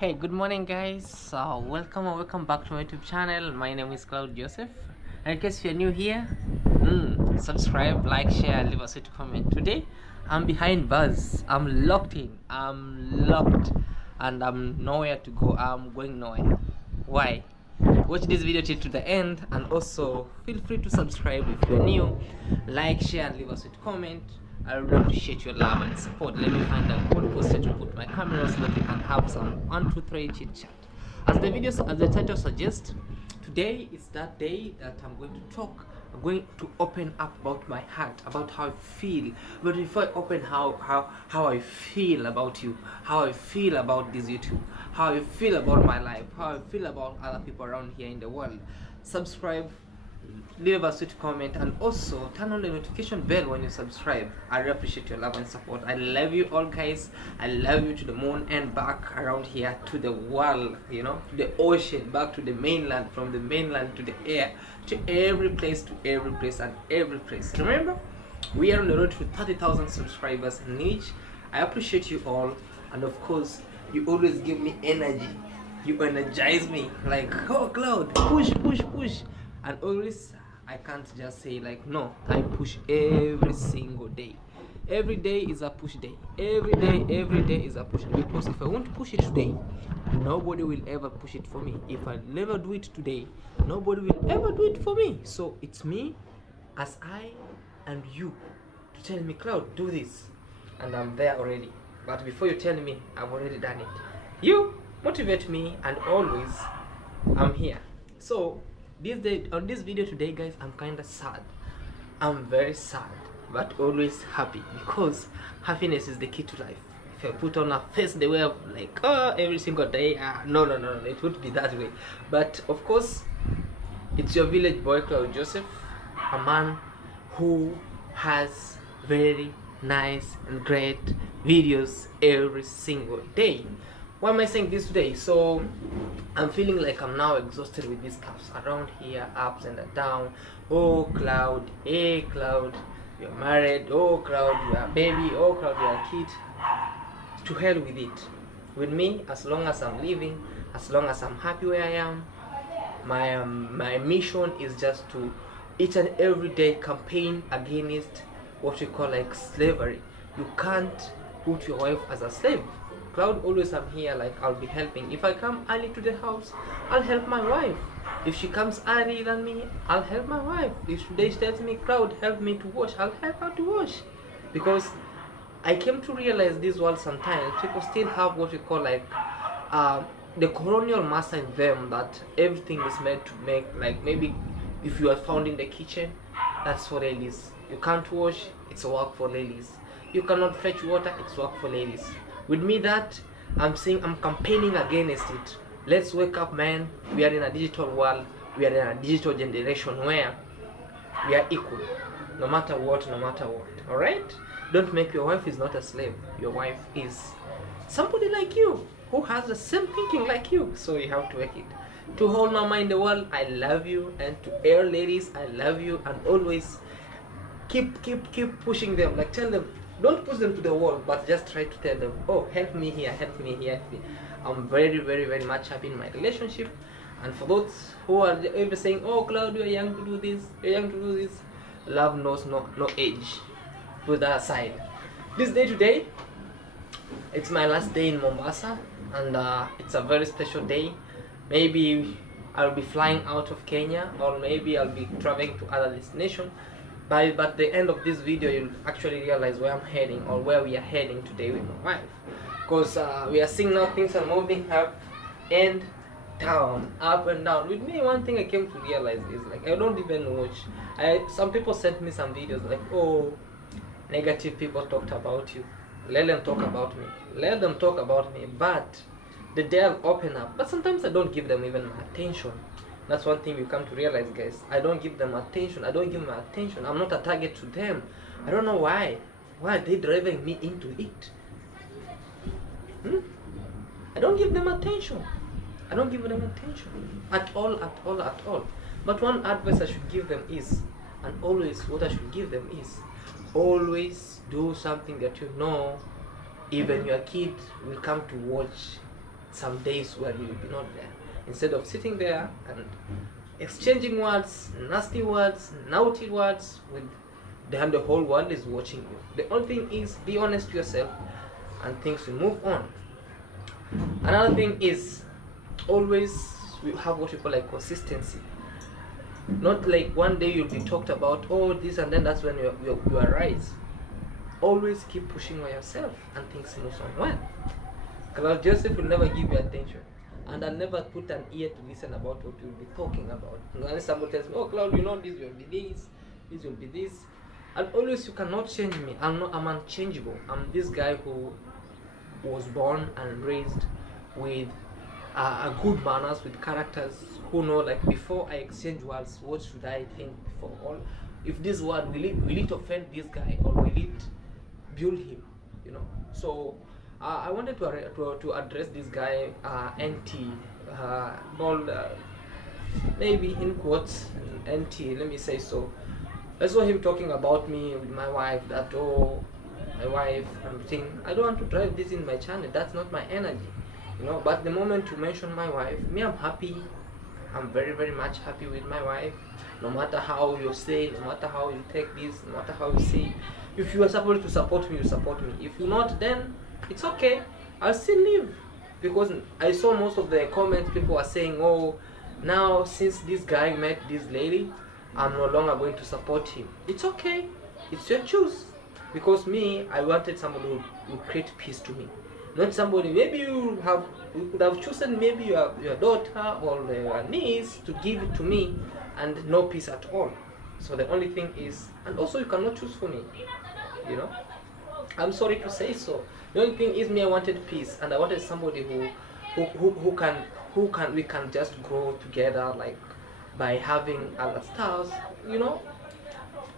Hey, good morning, guys. Welcome back to my YouTube channel. My name is Claude Joseph. And in case you're new here, subscribe, like, share, leave us a comment. Today, I'm behind bars. I'm locked in. I'm locked, and I'm nowhere to go. I'm going nowhere. Why? Watch this video till to the end, and also feel free to subscribe if you're new. Like, share, and leave us a comment. I really appreciate your love and support. Let me find a good posture to put my camera so that we can have some 1, 2, 3 chit chat. As the title suggests, today is that day that I'm going to talk. I'm going to open up about my heart, about how I feel. But before I open how I feel about you, how I feel about this YouTube, how I feel about my life, how I feel about other people around here in the world, subscribe, leave a sweet comment, and also turn on the notification bell when you subscribe. I really appreciate your love and support. I love you all, guys. I love you to the moon and back around here to the world, to the ocean, back to the mainland, from the mainland to the air, to every place and every place. Remember, we are on the road to 30,000 subscribers in each. I appreciate you all, and of course, you always give me energy. You energize me, like, oh Cloud, push, push, push. And always, I can't just say like, no, I push every single day. Every day is a push day. Every day is a push day. Because if I won't push it today, nobody will ever push it for me. If I never do it today, nobody will ever do it for me. So it's me as I and you to tell me, Cloud, do this, and I'm there already. But before you tell me, I've already done it. You motivate me, and always I'm here. So on this video today, guys, I'm kind of sad. I'm very sad, but always happy, because happiness is the key to life. If I put on a face the way of like, oh, every single day, no, it would be that way. But of course, it's your village boy Claude Joseph, a man who has very nice and great videos every single day. Why am I saying this today? So I'm feeling like I'm now exhausted with these cuffs around here, ups and down. Oh Cloud, hey Cloud, you're married. Oh Cloud, you're a baby. Oh Cloud, you're a kid. To hell with it. With me, as long as I'm living, as long as I'm happy where I am, my mission is just to each and every day campaign against what we call like slavery. You can't put your wife as a slave. Cloud, always I'm here, like I'll be helping. If I come early to the house, I'll help my wife. If she comes early than me, I'll help my wife. If today she tells me, Cloud, help me to wash, I'll help her to wash. Because I came to realize this world sometimes people still have what we call like the colonial master in them, that everything is meant to make, like maybe if you are found in the kitchen, that's for ladies. You can't wash, it's work for ladies. You cannot fetch water, it's work for ladies. With me, that I'm campaigning against it. Let's wake up, man. We are in a digital world. We are in a digital generation where we are equal, no matter what. All right? Don't make your wife is not a slave. Your wife is somebody like you who has the same thinking like you. So you have to make it. To hold mama in the world, I love you, and to air ladies, I love you, and always keep pushing them. Like, tell them. Don't push them to the wall, but just try to tell them, oh, help me here, help me here, help me. I'm very much happy in my relationship. And for those who are ever saying, oh, Claude, you're young to do this, you're young to do this, love knows no age. Put that aside. This day today, it's my last day in Mombasa, and it's a very special day. Maybe I'll be flying out of Kenya, or maybe I'll be traveling to other destinations. By the end of this video, you'll actually realize where I'm heading, or where we are heading today with my wife. Because we are seeing now things are moving up and down, up and down. With me, one thing I came to realize is like, I don't even watch. Some people sent me some videos like, oh, negative people talked about you. Let them talk about me. Let them talk about me. But the day I'll open up. But sometimes I don't give them even my attention. That's one thing you come to realize, guys. I don't give them attention. I don't give my attention. I'm not a target to them. I don't know why. Why are they driving me into it? I don't give them attention. I don't give them attention. At all. But one advice I should give them is, and always what I should give them is, always do something that you know even your kid will come to watch some days where you will be not there. Instead of sitting there and exchanging words, nasty words, naughty words with the whole world is watching you. The only thing is, be honest to yourself and things will move on. Another thing is, always we have what we call like consistency. Not like one day you'll be talked about, oh this, and then that's when you arise. Always keep pushing by yourself and things move on. Well, Claude Joseph will never give you attention, and I'll never put an ear to listen about what you'll be talking about. Unless somebody tells me, oh Claude, you know this will be this will be this. And always, you cannot change me. I'm unchangeable. I'm this guy who was born and raised with a good manners, with characters, who know like before I exchange words, what should I think before all? If this word will it offend this guy or will it build him? You know. So I wanted to address this guy NT, called maybe in quotes NT. Let me say so. I saw him talking about me with my wife, that oh my wife and thing. I don't want to drive this in my channel. That's not my energy, you know. But the moment you mention my wife, me, I'm happy. I'm very, very much happy with my wife. No matter how you say, no matter how you take this, no matter how you say. If you are supposed to support me, you support me. If you're not, then it's okay. I'll still live. Because I saw most of the comments, people are saying, oh, now since this guy met this lady, I'm no longer going to support him. It's okay. It's your choice. Because me, I wanted somebody who would create peace to me. Not somebody, maybe you could have chosen maybe your daughter or your niece to give it to me and no peace at all. So the only thing is, and also you cannot choose for me, you know. I'm sorry to say so. The only thing is, me, I wanted peace, and I wanted somebody who we can just grow together, like by having other stars, you know,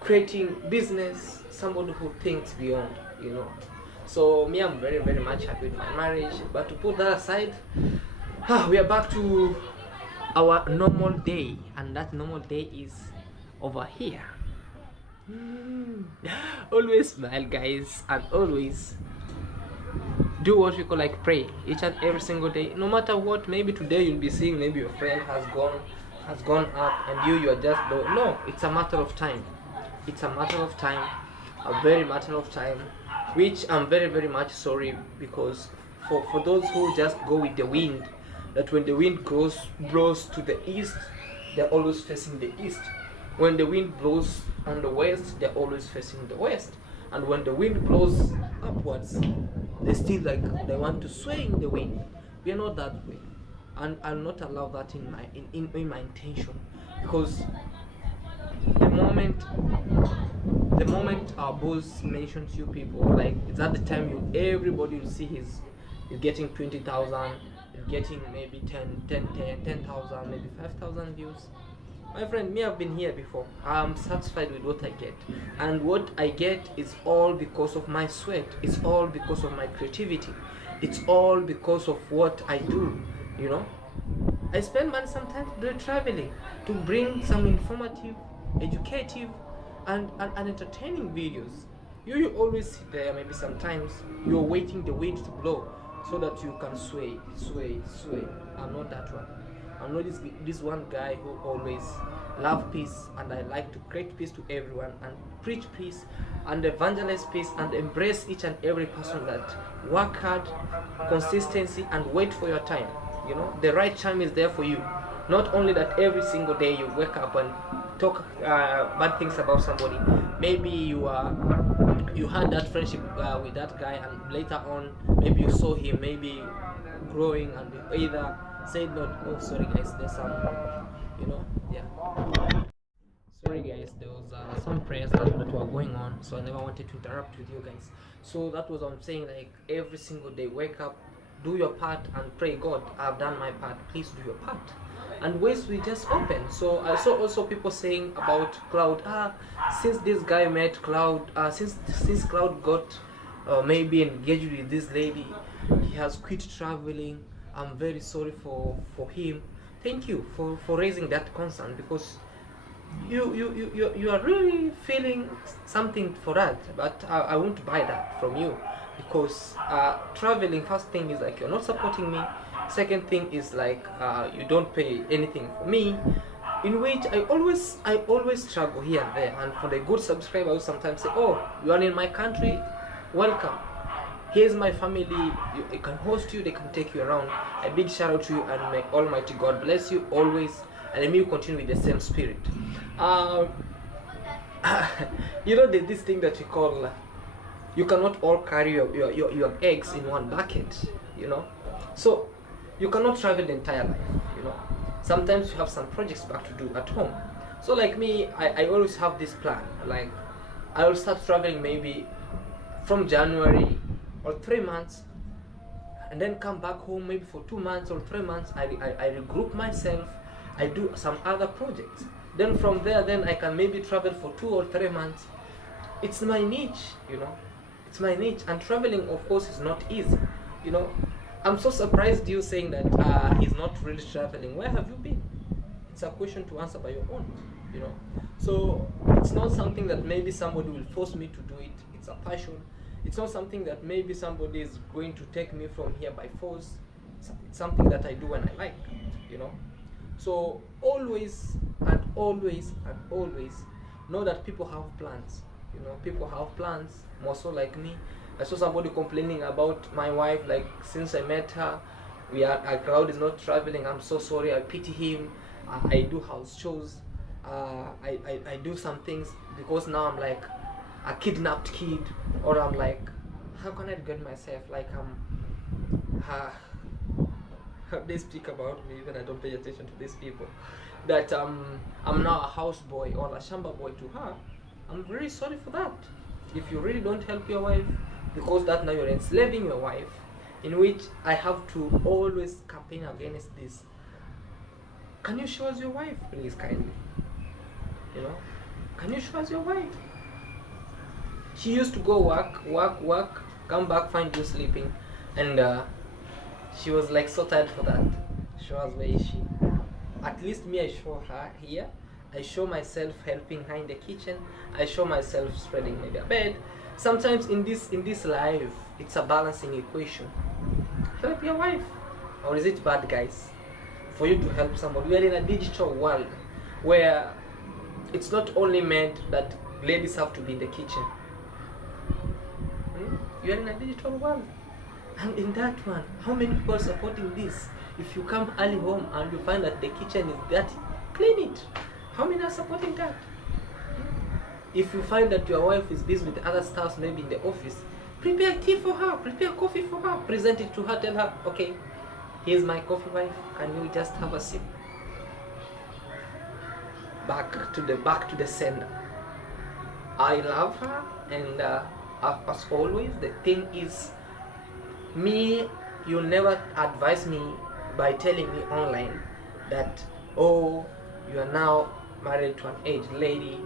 creating business, somebody who thinks beyond, you know. So me, I'm very, very much happy with my marriage. But to put that aside, we are back to our normal day, and that normal day is over here. Always smile, guys, and always do what we call like pray each and every single day. No matter what, maybe today you'll be seeing maybe your friend has gone up and you are just low. No, it's a matter of time. It's a matter of time, a very matter of time, which I'm very, very much sorry, because for those who just go with the wind, that when the wind blows to the east, they're always facing the east. When the wind blows on the west, they're always facing the west. And when the wind blows upwards, they still like they want to sway in the wind. We are not that way, and I'll not allow that in my intention, because the moment our boss mentions you people, like it's at the time everybody will see you're getting 20,000, you're getting maybe 10,000, maybe 5,000 views. My friend, me, I've been here before. I'm satisfied with what I get, and what I get is all because of my sweat. It's all because of my creativity. It's all because of what I do, you know. I spend money sometimes doing traveling to bring some informative, educative, and entertaining videos. You always sit there, maybe sometimes you're waiting the wind to blow so that you can sway. I'm not that one. I'm not this one guy who always love peace, and I like to create peace to everyone and preach peace and evangelize peace and embrace each and every person that work hard, consistency, and wait for your time. You know, the right time is there for you. Not only that every single day you wake up and talk bad things about somebody. Maybe you had that friendship with that guy, and later on maybe you saw him maybe growing, and you either said no, oh sorry guys, there's some, you know, yeah, sorry guys, there was some prayers that were going on, so I never wanted to interrupt with you guys. So that was what I'm saying, like every single day wake up, do your part, and pray, God, I've done my part, please do your part. And ways we just open. So I saw also people saying about Claude, since this guy met Claude, since Claude got maybe engaged with this lady, he has quit traveling. I'm very sorry for him. Thank you for raising that concern, because you are really feeling something for that, but I won't buy that from you, because traveling, first thing is like you're not supporting me. Second thing is like you don't pay anything for me, in which I always struggle here and there. And for the good subscriber, I will sometimes say, oh, you are in my country, welcome, here's my family, I can host you, they can take you around. A big shout out to you, and may Almighty God bless you always, and let me continue with the same spirit. You know, there's this thing that we call you cannot all carry your eggs in one bucket, you know. So you cannot travel the entire life, you know. Sometimes you have some projects back to do at home. So like me, I always have this plan, like I will start traveling maybe from January or 3 months, and then come back home maybe for 2 months or 3 months. I regroup myself, I do some other projects, then from there then I can maybe travel for 2 or 3 months. It's my niche, you know, it's my niche. And traveling, of course, is not easy, you know. I'm so surprised you saying that he's not really traveling. Where have you been? It's a question to answer by your own, you know. So it's not something that maybe somebody will force me to do it. It's a passion. It's not something that maybe somebody is going to take me from here by force. It's something that I do when I like, you know. So always and always and always know that people have plans, you know. People have plans, more so like me. I saw somebody complaining about my wife, like since I met her, Claude is not traveling. I'm so sorry, I pity him. I do house shows, I do some things, because now I'm like a kidnapped kid, or I'm like, how can I get myself, like they speak about me, even I don't pay attention to these people, that I'm now a house boy or a shamba boy to her. I'm very sorry for that. If you really don't help your wife, because that now you're enslaving your wife, in which I have to always campaign against this. Can you show us your wife, please, kindly? You know, can you show us your wife? She used to go work, come back, find you sleeping, and she was like so tired for that. Show us, where is she? At least me, I show her here. I show myself helping her in the kitchen. I show myself spreading maybe a bed. Sometimes in this life, it's a balancing equation. Help your wife, or is it bad, guys, for you to help somebody? We are in a digital world where it's not only meant that ladies have to be in the kitchen. You are in a digital world, and in that one, how many people are supporting this? If you come early home and you find that the kitchen is dirty, clean it. How many are supporting that? If you find that your wife is busy with other stuff, maybe in the office, prepare tea for her, prepare coffee for her, present it to her, tell her, okay, here's my coffee, wife, can you just have a sip? Back to the sender. I love her, and as always, the thing is, me, you'll never advise me by telling me online that, oh, you are now married to an aged lady,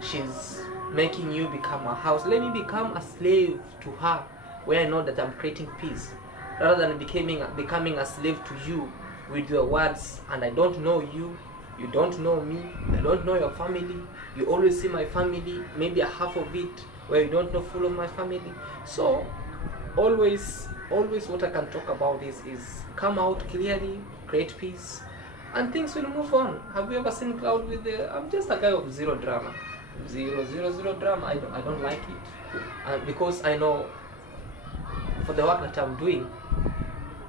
she's making you become a house. Let me become a slave to her, where I know that I'm creating peace, rather than becoming a slave to you with your words, and I don't know you, you don't know me, I don't know your family, you always see my family, maybe a half of it, where you don't know full of my family. So always what I can talk about is come out clearly, create peace, and things will move on. Have you ever seen Claude with I'm just a guy of zero drama, zero drama. I don't like it, because I know for the work that I'm doing,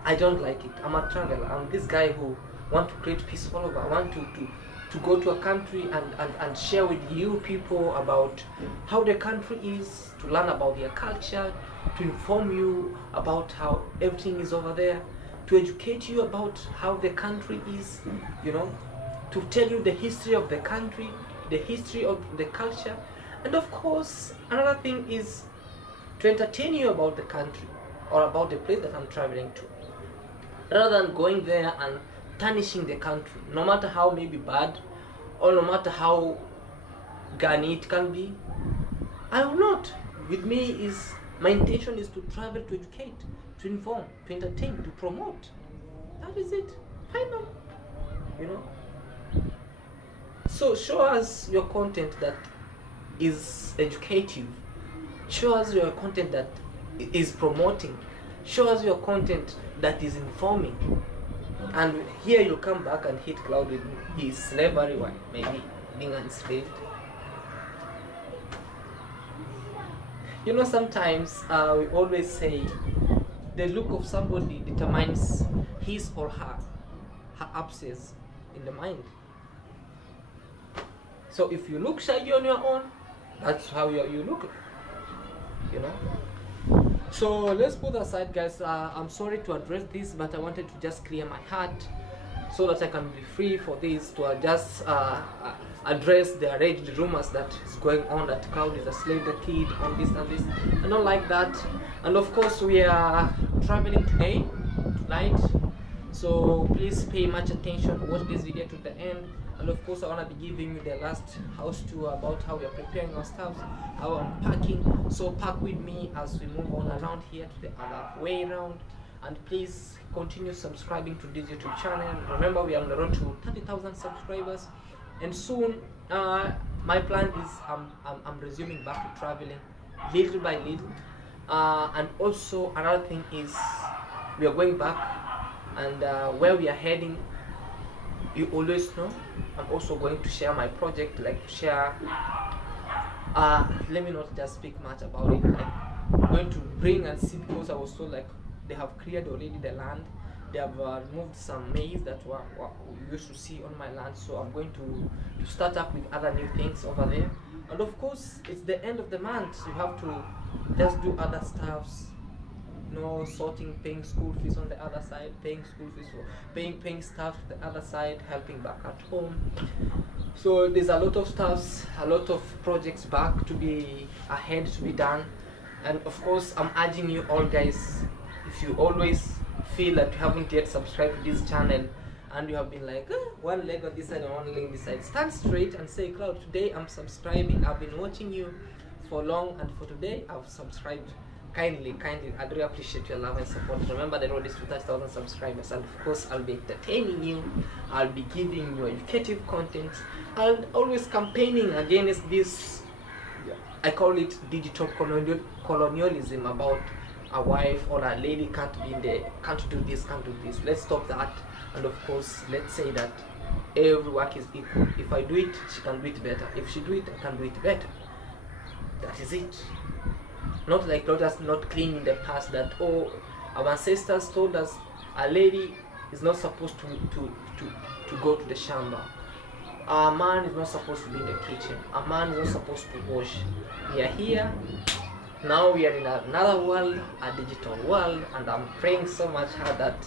I don't like it. I'm a traveler. I'm this guy who want to create peace all over. I want to go to a country and share with you people about how the country is, to learn about their culture, to inform you about how everything is over there, to educate you about how the country is, you know, to tell you the history of the country, the history of the culture, and of course another thing is to entertain you about the country or about the place that I'm traveling to, rather than going there and tarnishing the country, no matter how maybe bad or no matter how gunny it can be. I will not. With me, is my intention is to travel, to educate, to inform, to entertain, to promote. That is it. Final. You know. So show us your content that is educative. Show us your content that is promoting. Show us your content that is informing. And here you'll come back and hit Claude with his slavery, why maybe being enslaved. You know, sometimes we always say the look of somebody determines his or her abscess in the mind. So if you look shy on your own, that's how you look, you know. So let's put aside, guys. I'm sorry to address this, but I wanted to just clear my heart so that I can be free for this, to just address the alleged rumors that is going on, that Claude is a slave, the kid, on this and this. I don't like that. And of course, we are traveling tonight, so please pay much attention, watch this video to the end. And of course, I want to be giving you the last house tour about how we are preparing our stuff, how I'm packing. So pack with me as we move on around here to the other way around. And please continue subscribing to this YouTube channel. Remember, we are on the road to 30,000 subscribers, and soon my plan is I'm resuming back to traveling little by little. And also another thing is we are going back, and where we are heading, you always know. I'm also going to share my project, like share let me not just speak much about it. Like, I'm going to bring and see, because I was told like they have cleared already the land. They have removed some maize that we used to see on my land. So I'm going to start up with other new things over there. And of course, it's the end of the month. You have to just do other stuffs. You know, sorting, paying school fees on the other side, paying school fees, or paying stuff to the other side, helping back at home. So there's a lot of stuffs, a lot of projects back to be ahead, to be done. And of course, I'm urging you all, guys, if you always feel that you haven't yet subscribed to this channel, and you have been like one leg on this side and one leg on this side, stand straight and say, Claude, today I'm subscribing. I've been watching you for long, and for today I've subscribed. Kindly, I really appreciate your love and support. Remember, the road is to 30,000 subscribers, and of course, I'll be entertaining you. I'll be giving you educative content, and always campaigning against this, I call it digital colonialism, about a wife or a lady can't be in there, can't do this, can't do this. Let's stop that. And of course, let's say that every work is equal. If I do it, she can do it better. If she do it, I can do it better. That is it. Not like let us not clean in the past that, oh, our ancestors told us a lady is not supposed to go to the shamba. A man is not supposed to be in the kitchen. A man is not supposed to wash. We are here. Now we are in another world, a digital world, and I'm praying so much hard that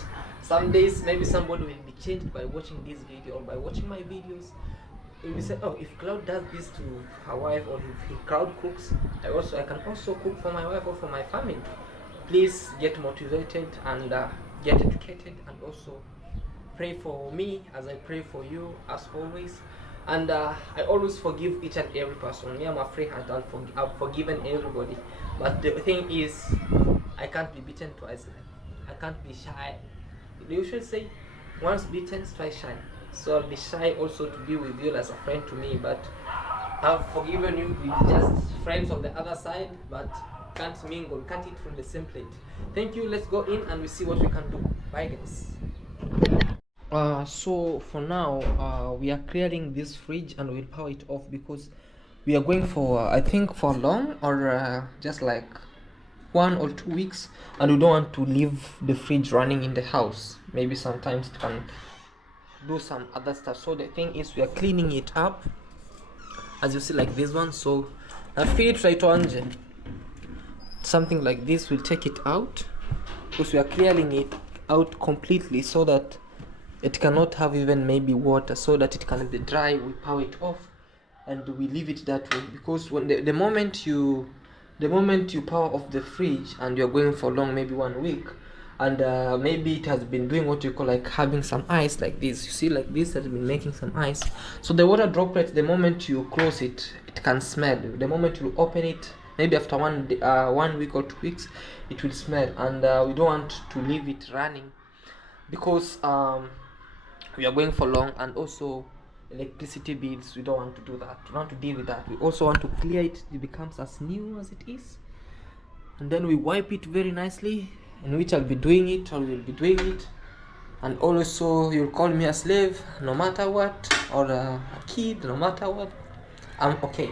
some days maybe somebody will be changed by watching this video or by watching my videos. We say, oh, if Claude does this to her wife, or if Claude cooks, I can also cook for my wife or for my family. Please get motivated and get educated, and also pray for me as I pray for you as always. And I always forgive each and every person. Me, I'm a free heart. I've forgiven everybody. But the thing is, I can't be beaten twice. I can't be shy. You should say, once beaten, twice shy. So I'll be shy also to be with you as a friend to me, but I've forgiven you. We're just friends on the other side, but can't mingle, can't eat from the same plate. Thank you. Let's go in and we see what we can do. Bye, guys. So for now, we are clearing this fridge and we'll power it off, because we are going for I think for long, or just like 1 or 2 weeks, and we don't want to leave the fridge running in the house. Maybe sometimes it can do some other stuff. So the thing is, we are cleaning it up, as you see, like this one. So I feel it right, something like this will take it out, because we are clearing it out completely so that it cannot have even maybe water, so that it can be dry. We power it off and we leave it that way, because when the moment you power off the fridge and you're going for long, maybe 1 week, and maybe it has been doing what you call like having some ice, like this. You see, like this has been making some ice. So the water droplet, the moment you close it, it can smell. The moment you open it, maybe after 1 week or 2 weeks, it will smell. And we don't want to leave it running, because we are going for long, and also electricity bills, we don't want to do that. We want to deal with that. We also want to clear it. It becomes as new as it is, and then we wipe it very nicely, in which I'll be doing it, or we'll be doing it. and also you'll call me a slave no matter what, or a kid no matter what. I'm okay.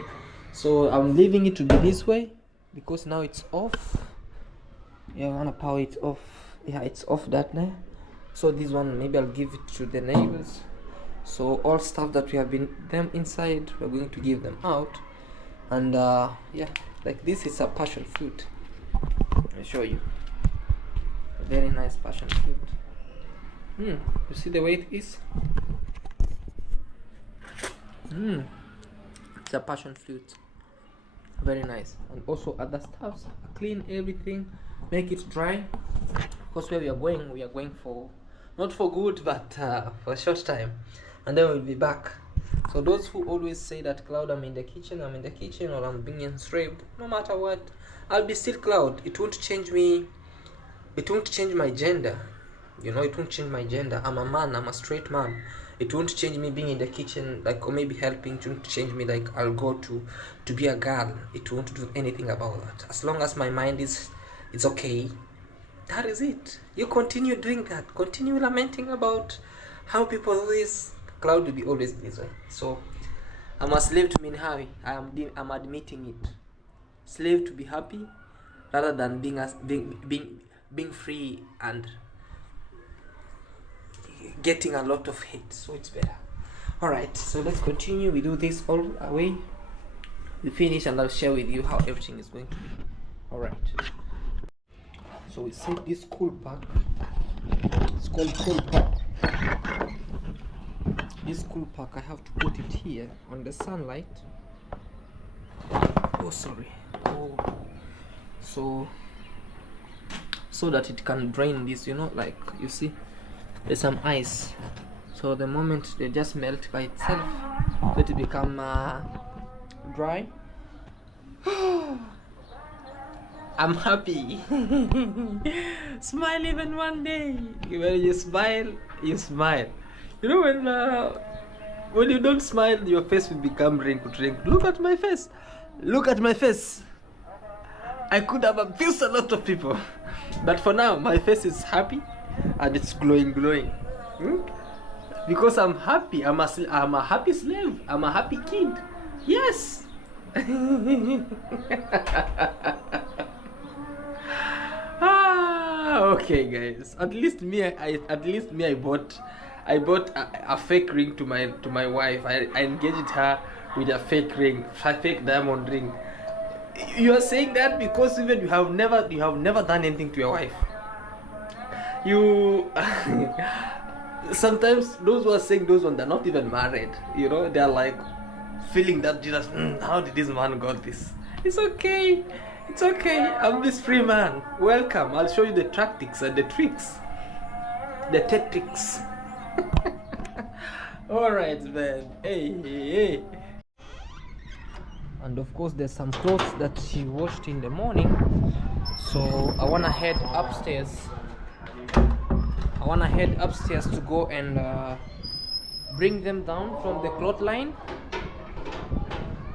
So I'm leaving it to be this way because now it's off. Yeah, I wanna power it off. Yeah, it's off that now. So this one maybe I'll give it to the neighbors. So all stuff that we have been them inside, we're going to give them out. And yeah, like this is a passion fruit. I'll show you. A very nice passion fruit. You see the way it is? It's a passion fruit. Very nice. And also other stuffs. Clean everything, make it dry. Because where we are going for not for good, but for a short time, and then we'll be back. So those who always say that Cloud, I'm in the kitchen, or I'm being enslaved, no matter what, I'll be still Cloud. It won't change me. It won't change my gender. You know, it won't change my gender. I'm a man. I'm a straight man. It won't change me being in the kitchen, like, or maybe helping. It won't change me, like, I'll go to be a girl. It won't do anything about that. As long as my mind is, it's okay. That is it. You continue doing that. Continue lamenting about how people do this. Cloud will be always this way. So I'm a slave to Minhawi. I'm admitting it. Slave to be happy, rather than being free and getting a lot of hate. So it's better. All right. So let's continue. We do this all away. We finish and I'll share with you how everything is going to be. All right. So we set this cool pack. It's called cool pack. This cool pack, I have to put it here on the sunlight. Oh, sorry. Oh, so that it can drain this. You know, like you see, there's some ice. So the moment they just melt by itself, let it become dry. I'm happy. Smile even one day. When you smile, you smile. You know, when you don't smile, your face will become wrinkled. Look at my face. Look at my face. I could have abused a lot of people, but for now, my face is happy, and it's glowing. Because I'm happy. I'm a happy slave. I'm a happy kid. Yes. Okay, guys. At least me, I bought a fake ring to my wife. I engaged her with a fake ring, a fake diamond ring. You are saying that because even you have never done anything to your wife. You sometimes those who are saying those ones, they're not even married. You know, they're like feeling that Jesus, how did this man got this? It's okay. It's okay. I'm this free man. Welcome. I'll show you the tactics and the tricks. The tactics. Alright, man. Hey. And of course there's some clothes that she washed in the morning. So I wanna head upstairs. To go and bring them down from the clothesline,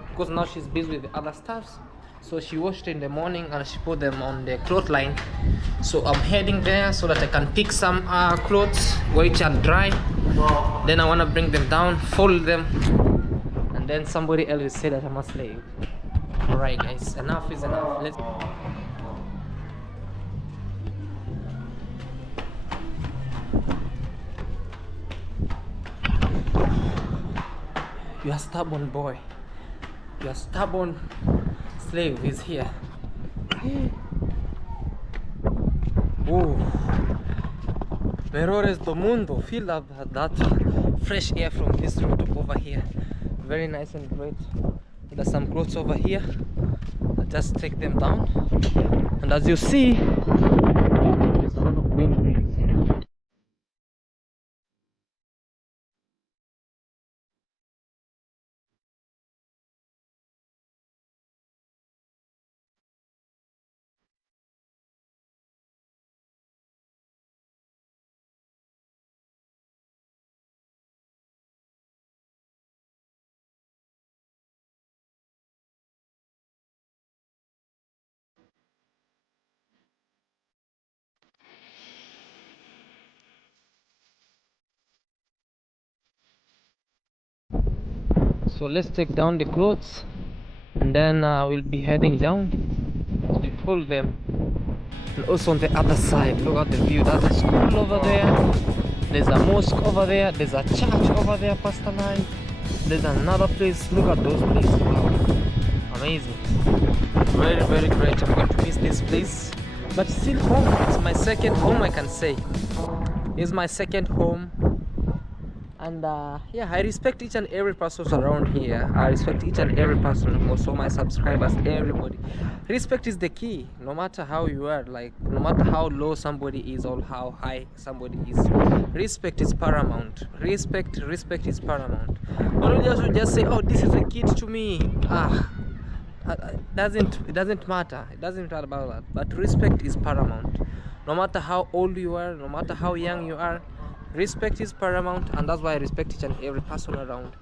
because now she's busy with the other stuffs. So she washed in the morning and she put them on the clothesline. So I'm heading there so that I can pick some clothes which are dry. Then I want to bring them down, fold them, and then somebody else will say that I'm a slave. Alright guys, enough is enough. Let's Your stubborn boy, your stubborn slave is here. Oh, Merores do mundo. Feel that fresh air from this rooftop over here. Very nice and great. There's some clothes over here. I'll just take them down, and as you see, there's a lot of wind breeze. So let's take down the clothes, and then we'll be heading down to pull them. And also on the other side, look at the view. That's a school over there, there's a mosque over there, there's a church over there, Pastor Line. There's another place. Look at those places. Wow, amazing, very, very great. I'm going to miss this place, but still home. It's my second home, I can say. It's my second home. And yeah, I respect each and every person around here. I respect each and every person, also my subscribers, everybody. Respect is the key. No matter how you are, like no matter how low somebody is or how high somebody is, respect is paramount. Respect is paramount. Don't just say, oh, this is a kid to me. It doesn't matter. It doesn't matter about that. But respect is paramount. No matter how old you are, no matter how young you are, respect is paramount, and that's why I respect each and every person around.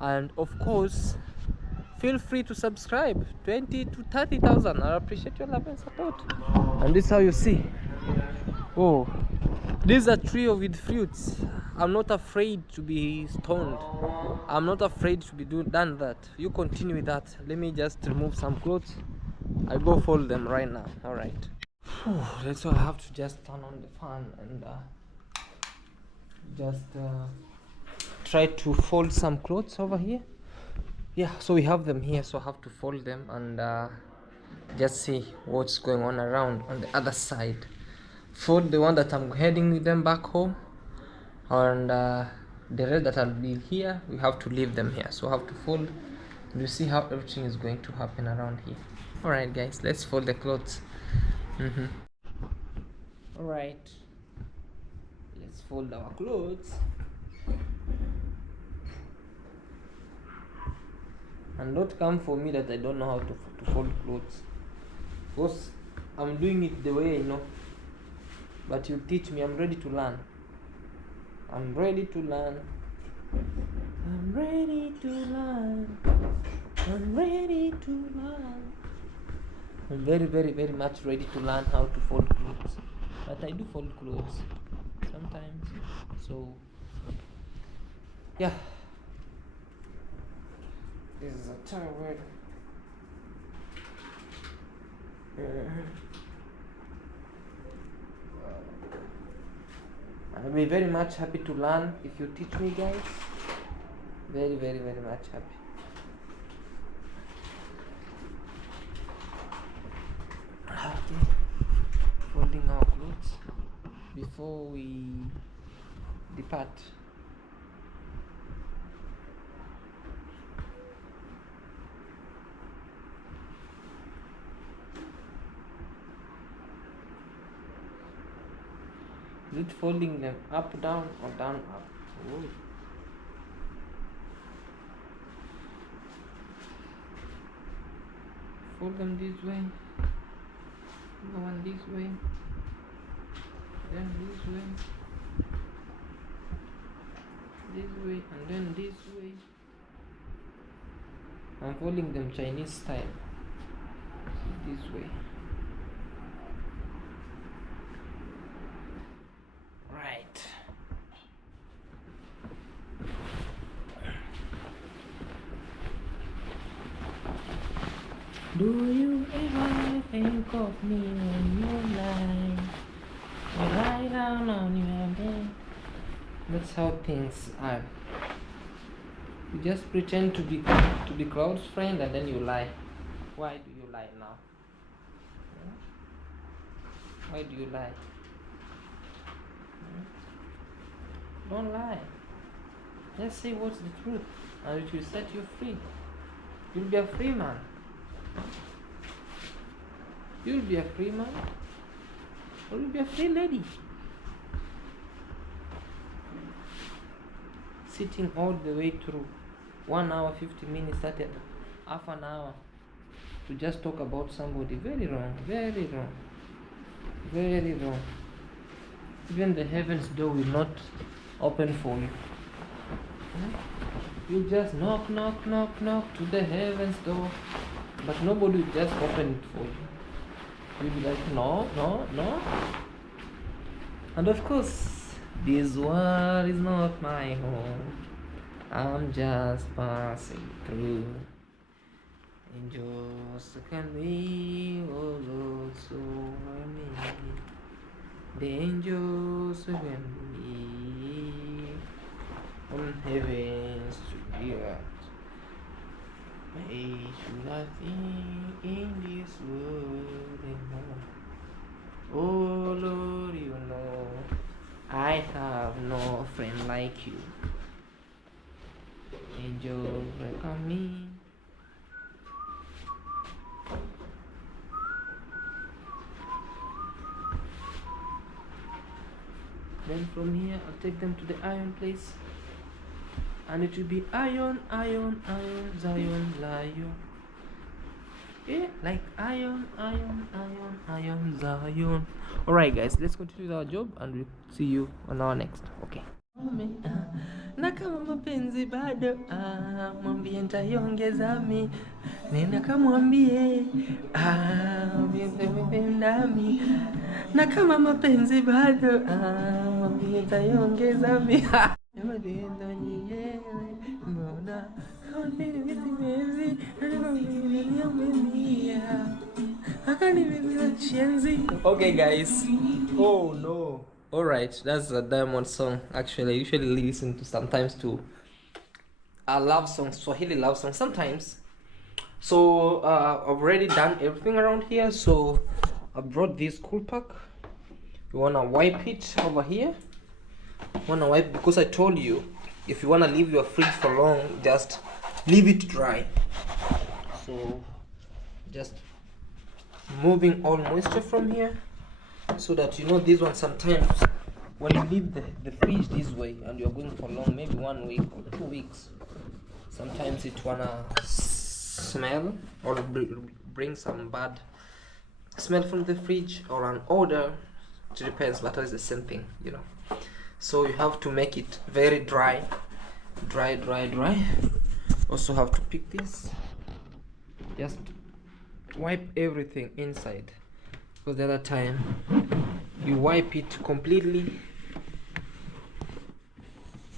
And of course, feel free to subscribe. 20 to 30,000. I appreciate your love and support. And this is how you see. Oh, this is a tree with fruits. I'm not afraid to be stoned. I'm not afraid to be done that. You continue with that. Let me just remove some clothes. I'll go fold them right now. All right. That's why I have to just turn on the fan and just try to fold some clothes over here. Yeah, so we have them here, so I have to fold them and just see what's going on around on the other side. Fold the one that I'm heading with them back home, and the rest that I'll be here, we have to leave them here. So I have to fold, and you see how everything is going to happen around here. All right, guys, let's fold the clothes. All right, let's fold our clothes. And don't come for me that I don't know how to fold clothes, because I'm doing it the way I know. But you teach me. I'm ready to learn. I'm ready to learn. I'm ready to learn. I'm ready to learn. I'm very, very, very much ready to learn how to fold clothes. But I do fold clothes sometimes. So yeah, this is a towel. I'll be very much happy to learn if you teach me, guys. Very, very, very much happy. Okay. Folding our clothes before we depart. Is it folding them up, down, or down, up? Ooh. Fold them this way, go one this way, then this way, and then this way. I'm folding them Chinese style, this way. Right. Do you ever think of me when you lie? You lie down on your bed. That's how things are. You just pretend to be Claude's friend, and then you lie. Why do you lie now? Why do you lie? Don't lie. Just say what's the truth, and it will set you free. You'll be a free man. You'll be a free man, or you'll be a free lady. Sitting all the way through 1 hour 50 minutes, started half an hour to just talk about somebody. Very wrong, very wrong, very wrong. Even the heavens door will not open for you. You just knock to the heavens door, but nobody will just open it for you. You'll be like, no. And of course, this world is not my home. I'm just passing through. Angels can be all also me. The angels can be from heavens to the earth. Why should I think in this world anymore? Oh Lord, you know I have no friend like you. Angels welcome me. Then from here I'll take them to the iron place. And it will be iron, iron, iron, Zion, lion. Yeah, like iron, iron, iron, iron, Zion. Alright guys, let's continue with our job and we'll see you on our next. Okay. Na kama mapenzi bado mwambie nitaiongeza mi, nenda kamwambie nami, na kama mapenzi bado mwambie nitaiongeza mi. Okay guys, oh no. Alright, that's a diamond song. Actually, I usually listen to sometimes to a love song, Swahili love song sometimes. So I've already done everything around here, so I brought this cool pack. You wanna wipe it over here. Wanna wipe, because I told you if you wanna leave your fridge for long, just leave it dry. So just moving all moisture from here, so that you know this one sometimes when you leave the fridge this way and you're going for long, maybe 1 week or 2 weeks, sometimes it wanna smell or bring some bad smell from the fridge or an odor. It depends, but it's the same thing, you know. So you have to make it very dry. Also have to pick this, just wipe everything inside, because the other time you wipe it completely.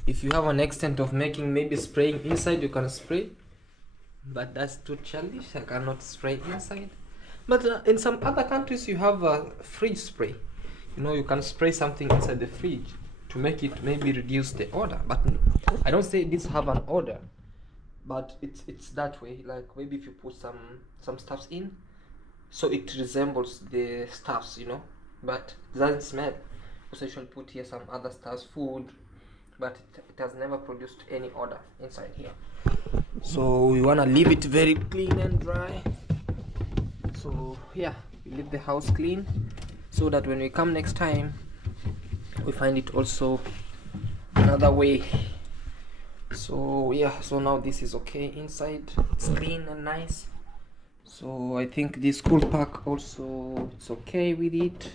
If you have an extent of making, maybe spraying inside, you can spray, but that's too childish. I cannot spray inside. But in some other countries you have a fridge spray, you know, you can spray something inside the fridge to make it maybe reduce the odor. But I don't say this have an odor, but it's that way. Like maybe if you put some stuffs in, so it resembles the stuffs, you know, but it doesn't smell. Also you should put here some other stuffs, food, but it has never produced any odor inside here. So we want to leave it very clean and dry. So yeah, we leave the house clean so that when we come next time we find it also another way. So yeah, so now this is okay inside, it's clean and nice. So I think this cool pack also, it's okay with it.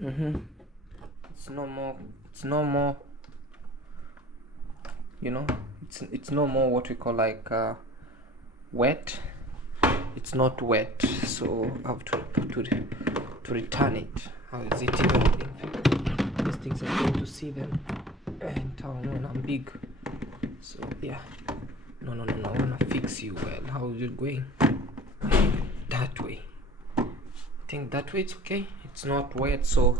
It's no more, you know, it's no more what we call like wet. It's not wet, so I have to return it. How is it even? These things I'm going to see them in town when I'm big. So yeah, no, I wanna fix you well. How is it going? That way. I think that way it's okay. It's not wet, so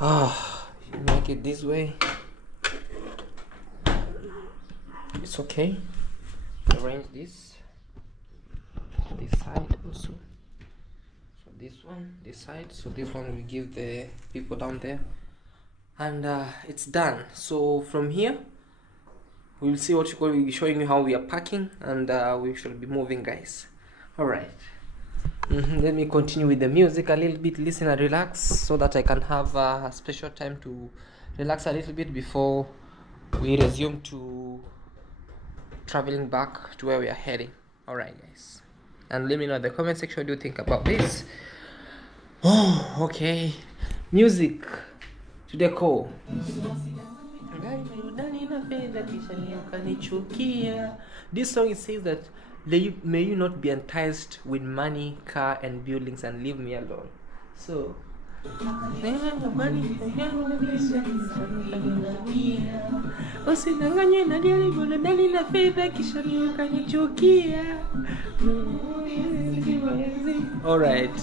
you make it this way. It's okay. Arrange this side also. So this one, this side. So this one we give the people down there, and it's done. So from here we'll see what you call, we'll be showing you how we are packing, and we should be moving, guys. All right. Let me continue with the music a little bit, listen and relax, so that I can have a special time to relax a little bit before we resume to traveling back to where we are heading. All right, guys, and let me know in the comment section what do you think about this. Oh, okay, music to the core. This song, it says that may you not be enticed with money, car and buildings, and leave me alone. So Usidanganywe na jaribu la dali na fedha kisha ukanichukia. Alright.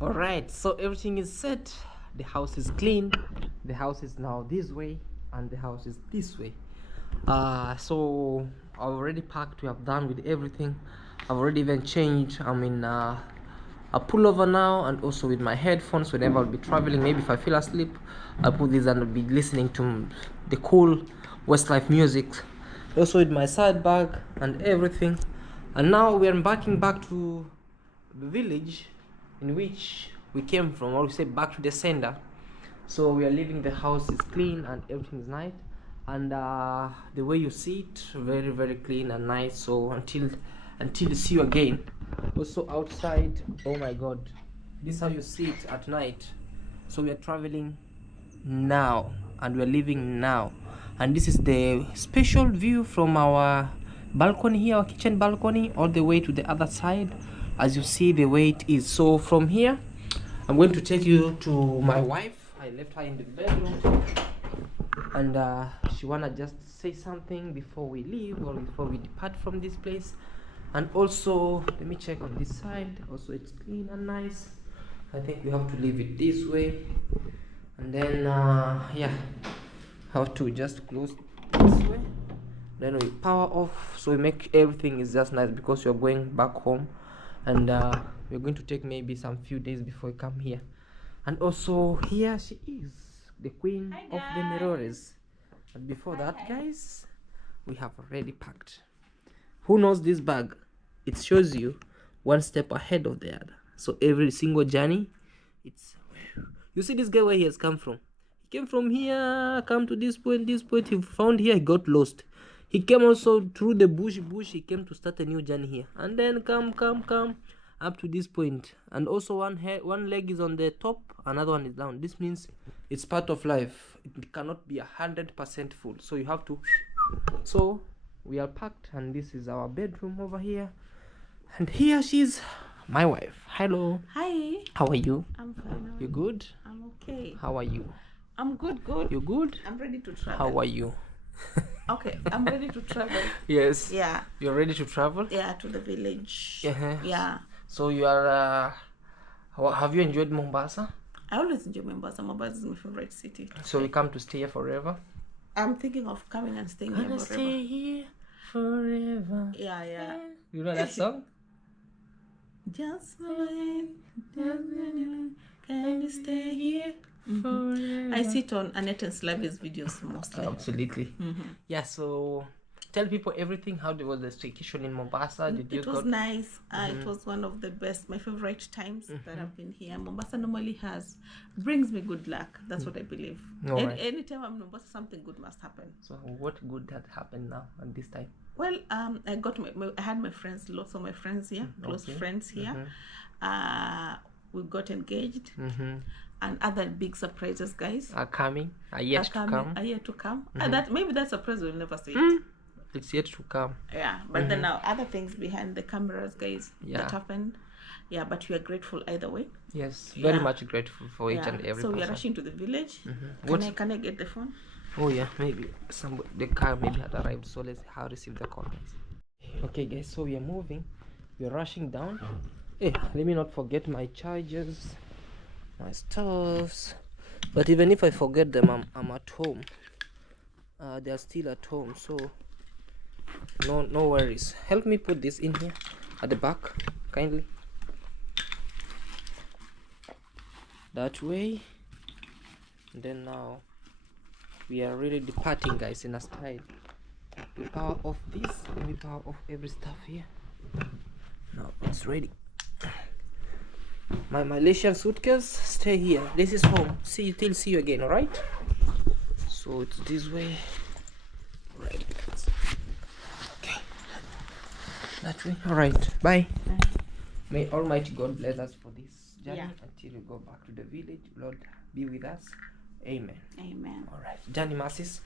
Alright, so everything is set. The house is clean. The house is now this way and the house is this way. So I've already packed. We have done with everything. I've already even changed. I'm in a pullover now, and also with my headphones. Whenever I'll be traveling, maybe if I feel asleep, I'll put this and I'll be listening to the cool Westlife music. Also with my side bag and everything. And now we're embarking back to the village in which we came from, or we say back to the sender. So we are leaving. The house is clean and everything is nice, and the way you see it, very very clean and nice. So until you see you again. Also outside, oh my god, this is how you see it at night. So we are traveling now and we are leaving now, and this is the special view from our balcony here, our kitchen balcony, all the way to the other side. As you see the way it is. So from here I'm going to take you to my wife. I left her in the bedroom, and she wanna just say something before we leave or before we depart from this place. And also let me check on this side. Also it's clean and nice. I think we have to leave it this way, and then yeah, have to just close this way, then we power off, so we make everything is just nice, because you're going back home, and we're going to take maybe some few days before we come here. And also here she is, the queen of the mirrors. But before that, guys, we have already packed. Who knows this bag? It shows you one step ahead of the other. So every single journey, it's, you see this guy where he has come from. He came from here, come to this point, he found here, he got lost. He came also through the bush, he came to start a new journey here, and then come up to this point. And also one leg is on the top, another one is down. This means it's part of life. It cannot be 100% full, so you have to. So we are packed, and this is our bedroom over here, and here she's my wife. Hello. Hi. How are you? I'm fine. You good? I'm okay. How are you? I'm good. You good? I'm ready to travel. How are you? Okay, I'm ready to travel. Yes. Yeah. You're ready to travel? Yeah, to the village. Yeah. So you are. Have you enjoyed Mombasa? I always enjoy Mombasa. Mombasa is my favorite city. So we come to stay here forever? I'm thinking of coming and staying here forever. Stay here forever. Yeah. You know that song? Just wait. Can you stay here? Forever. I see it on Annette and Slavi's videos mostly. Absolutely. Yeah, so tell people everything. How was the staycation in Mombasa? It was nice. It was one of the best, my favorite times that I've been here. Mombasa normally brings me good luck. That's what I believe. Anytime I'm in Mombasa, something good must happen. So what good had happened now at this time? Well, I had my friends, lots of my friends here, close friends here. We got engaged, and other big surprises, guys, are coming. Are yet to come. Maybe that surprise we'll never see it. It's yet to come. Yeah, but then now other things behind the cameras, guys, that happened. Yeah, but we are grateful either way. Yes, very much grateful for each and every So person. we are rushing to the village. Can I get the phone? Oh yeah, maybe the car maybe had arrived, so let's receive the call, guys. Okay guys, so we are moving. We are rushing down. Hey, let me not forget my chargers, my stuffs. But even if I forget them, I'm at home. They are still at home, so no worries. Help me put this in here at the back, kindly. That way. And then now we are really departing, guys, in a style. We power off this and we power off every stuff here. Now it's ready. My Malaysian suitcase, stay here. This is home. See you again, alright? So it's this way. Right. Okay. That way. Alright. Bye. May Almighty God bless us for this journey until we go back to the village. Lord, be with us. Amen. Alright. Journey masses.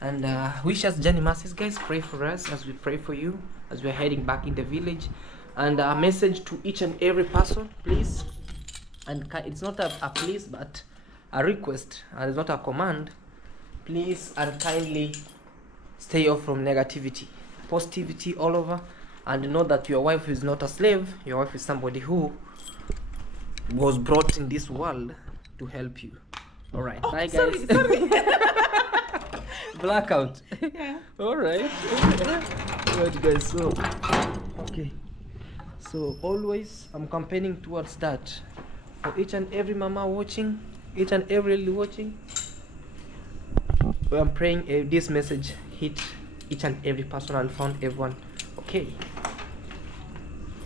And wish us journey masses, guys. Pray for us as we pray for you as we're heading back in the village. And a message to each and every person, please and it's not a please but a request, and it's not a command. Please and kindly stay off from negativity, positivity all over, and know that your wife is not a slave. Your wife is somebody who was brought in this world to help you. All right. Bye, guys. Sorry. Blackout. Yeah. All right. Right, guys. So, okay. So always I'm campaigning towards that for each and every mama watching, each and every lady watching. I'm praying this message hit each and every person and found everyone. Okay.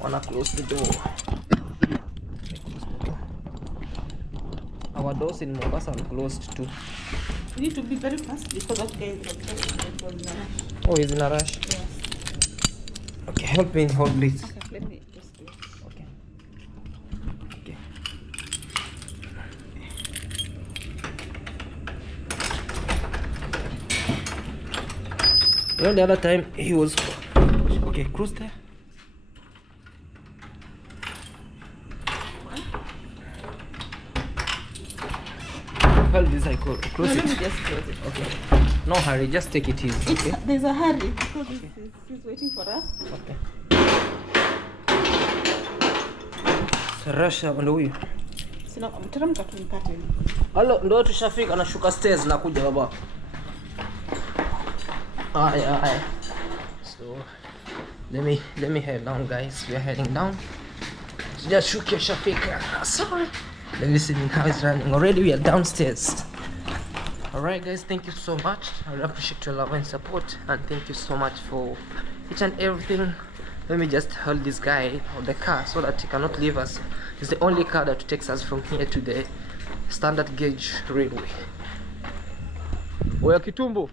Wanna close the door. Our doors in Mombasa are closed too. You need to be very fast because that guy is in a rush. Oh, he's in a rush. Yes. Okay, help me hold please. Okay, let me just do it. Okay. Okay. You know the other time he was okay, cruise there. Hold this, I close No, it. let me just close it. Okay. No hurry, just take it easy. Okay. There's a hurry because he's waiting for us. Okay. Sarasha ndo huyu. Sina mteremka tu nikate. Halo, ndo tushafika, anashuka stairs na kuja baba. Aya. So let me head down, guys. We are heading down. Just shook your shafika. Sorry. Let me see how it's running. Already we are downstairs. Alright, guys, thank you so much. I really appreciate your love and support, and thank you so much for each and everything. Let me just hold this guy on the car so that he cannot leave us. It's the only car that takes us from here to the standard gauge railway. Oya Kitumbo.